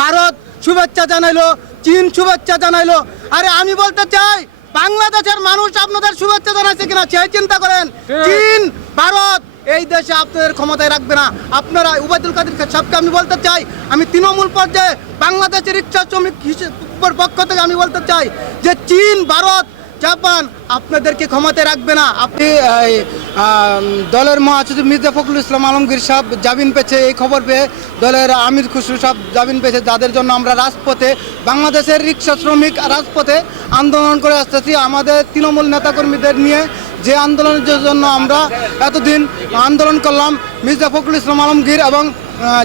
ভারত শুভেচ্ছা জানাইলো চীন শুভেচ্ছা জানাইলো। আরে আমি বলতে চাই বাংলাদেশের মানুষ আপনাদের শুভেচ্ছা জানাইছে কিনা সেই চিন্তা করেন। চীন ভারত এই দেশে আপনাদের ক্ষমতায় রাখবে না। আপনারা উবায়দুল কাদের সাহেবকে আমি বলতে চাই আমি তৃণমূল পর্যায়ে বাংলাদেশের রিক্সা শ্রমিক হিসেবে পক্ষ থেকে আমি বলতে চাই যে চীন ভারত জাপান আপনাদেরকে ক্ষমতায় রাখবে না। আপনি দলের মহাসচিব মির্জা ফখরুল ইসলাম আলমগীর সাহেব জামিন পেয়েছে, এই খবর পেয়ে দলের আমির খুসরু সাহেব জামিন পেয়েছে। যাদের জন্য আমরা রাজপথে, বাংলাদেশের রিক্সা শ্রমিক রাজপথে আন্দোলন করে আসতেছি। আমাদের তৃণমূল নেতাকর্মীদের নিয়ে যে আন্দোলনের জন্য আমরা এতদিন আন্দোলন করলাম, মির্জা ফখরুল ইসলাম আলমগীর এবং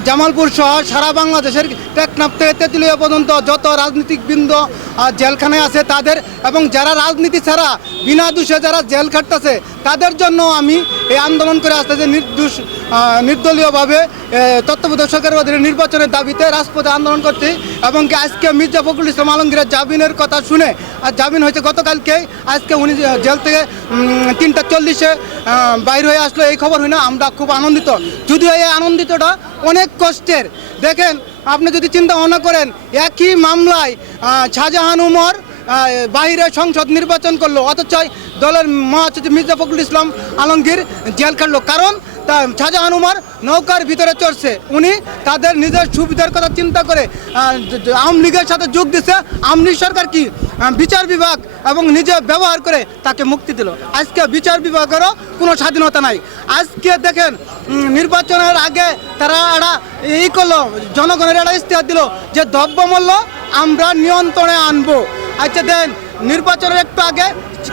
জামালপুর সহ সারা বাংলাদেশের টেকনাফ থেকে তেঁতুলিয়া পর্যন্ত যত রাজনীতিকবৃন্দ জেলখানায় আছে তাদের এবং যারা রাজনীতি ছাড়া বিনা দোষে যারা জেল খাটতেছে, তাদের জন্য আমি এই আন্দোলন করে আসতেছি নির্দোষ নির্দলীয়ভাবে তত্ত্বাবধায়ক সরকারের অধীনে নির্বাচনের দাবিতে রাজপথে আন্দোলন করছি এবং আজকে মির্জা ফখরুল ইসলাম আলমগীরের জামিনের কথা শুনে, আর জামিন হয়েছে গতকালকে, আজকে উনি জেল থেকে তিনটা চল্লিশে বাইর হয়ে আসলো, এই খবর হয় না আমরা খুব আনন্দিত। যদিও এই আনন্দিতটা অনেক কষ্টের। দেখেন আপনি যদি চিন্তা ভাবনা করেন, একই মামলায় শাহজাহান উমর বাহিরে সংসদ নির্বাচন করল, অথচ দলের মহাসচিব মির্জা ফখরুল ইসলাম আলমগীর জেল খাটলো কারণ তা শাহজাহান উমর নৌকার ভিতরে চড়ছে। উনি তাদের নিজের সুবিধার কথা চিন্তা করে আওয়ামী লীগের সাথে যোগ দিচ্ছে আওয়ামী লীগ সরকার কি বিচার বিভাগ এবং নিজে ব্যবহার করে তাকে মুক্তি দিল। আজকে বিচার বিভাগেরও কোনো স্বাধীনতা নাই। আজকে দেখেন নির্বাচনের আগে তারা একটা এই করল, জনগণের একটা ইস্তেহার দিল যে দ্রব্যমূল্য আমরা নিয়ন্ত্রণে আনব। আচ্ছা দেন, নির্বাচনের একটু আগে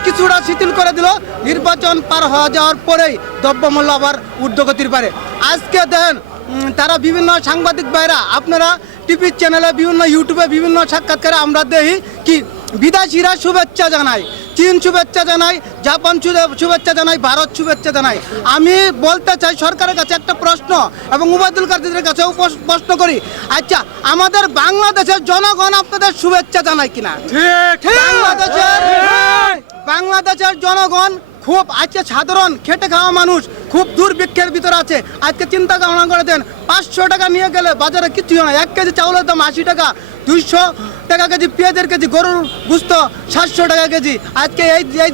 কিছুটা শিথিল করে দিল। নির্বাচন পার হওয়া যাওয়ার পরেই দ্রব্যমূল্য আবার ঊর্ধ্বগতির পারে আজকে দেন তারা বিভিন্ন সাংবাদিক ভাইরা, আপনারা টিভি চ্যানেলে, বিভিন্ন ইউটিউবে বিভিন্ন সাক্ষাৎকারে আমরা দেখি কি, বিদেশিরা শুভেচ্ছা জানায়। চীন শুভেচ্ছা জানাই জাপান শুভেচ্ছা জানাই ভারত শুভেচ্ছা জানাই। আমি বলতে চাই সরকারের কাছে একটা প্রশ্ন এবং উবায়দুল কাদেরের কাছেও প্রশ্ন করি। আচ্ছা আমাদের বাংলাদেশের জনগণ আপনাদের শুভেচ্ছা জানায় কিনা? বাংলাদেশের বাংলাদেশের জনগণ খুব আজকে সাধারণ খেটে খাওয়া মানুষ খুব দুর্ভিক্ষের ভিতরে আছে। আজকে চিন্তা ভাবনা করে দেন পাঁচশো টাকা নিয়ে গেলে বাজারে কিছু হয় না। এক কেজি চাউলের দাম আশি টাকা দুইশো টাকা কেজি পেঁয়াজের কেজি গরুর গুস্ত সাতশো টাকা কেজি। আজকে এই এই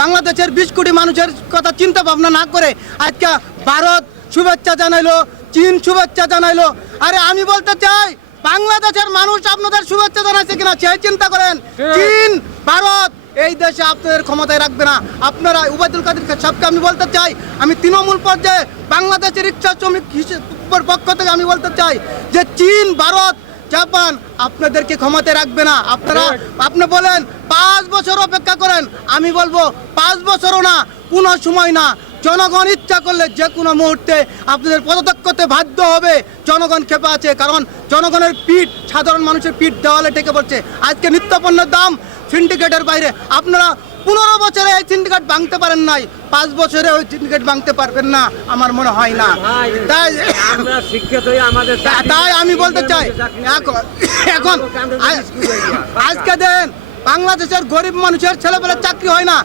বাংলাদেশের বিশ কোটি মানুষের কথা চিন্তা ভাবনা না করে আজকে ভারত শুভেচ্ছা জানাইলো চীন শুভেচ্ছা জানাইলো। আরে আমি বলতে চাই বাংলাদেশের মানুষ আপনাদের শুভেচ্ছা জানাইছে কিনা সেই চিন্তা করেন। চীন ভারত এই দেশে আপনাদের ক্ষমতায় রাখবে না। আপনারা উবায়দুল কাদের সাহেবকে আমি বলতে চাই আমি তৃণমূল পর্যায়ে বাংলাদেশের রিক্সা শ্রমিক হিসেবে পক্ষ থেকে আমি বলতে চাই যে চীন ভারত জাপান আপনাদেরকে ক্ষমাতে রাখবে না। আপনারা আপনি বলেন পাঁচ বছর অপেক্ষা করেন। আমি বলব পাঁচ বছরও না কোনো সময় না। জনগণ ইচ্ছা করলে যে কোনো মুহূর্তে আপনাদের পদত্যাগ করতে বাধ্য হবে। জনগণ খেপে আছে কারণ জনগণের পিঠ সাধারণ মানুষের পিঠ দেওয়ালে টেকে পড়ছে। আজকে নিত্যপণ্যের দাম সিন্ডিকেটের বাইরে। আপনারা পনেরো বছরে এই সিন্ডিকেট ভাঙতে পারেন নাই পাঁচ বছরে ওই সিন্ডিকেট ভাঙতে পারবেন না আমার মনে হয় না। তাই শিক্ষিত আমাদের তাই আমি বলতে চাই এখন এখন আজকে দেন বাংলাদেশের গরিব মানুষের ছেলেপেলে চাকরি হয় না।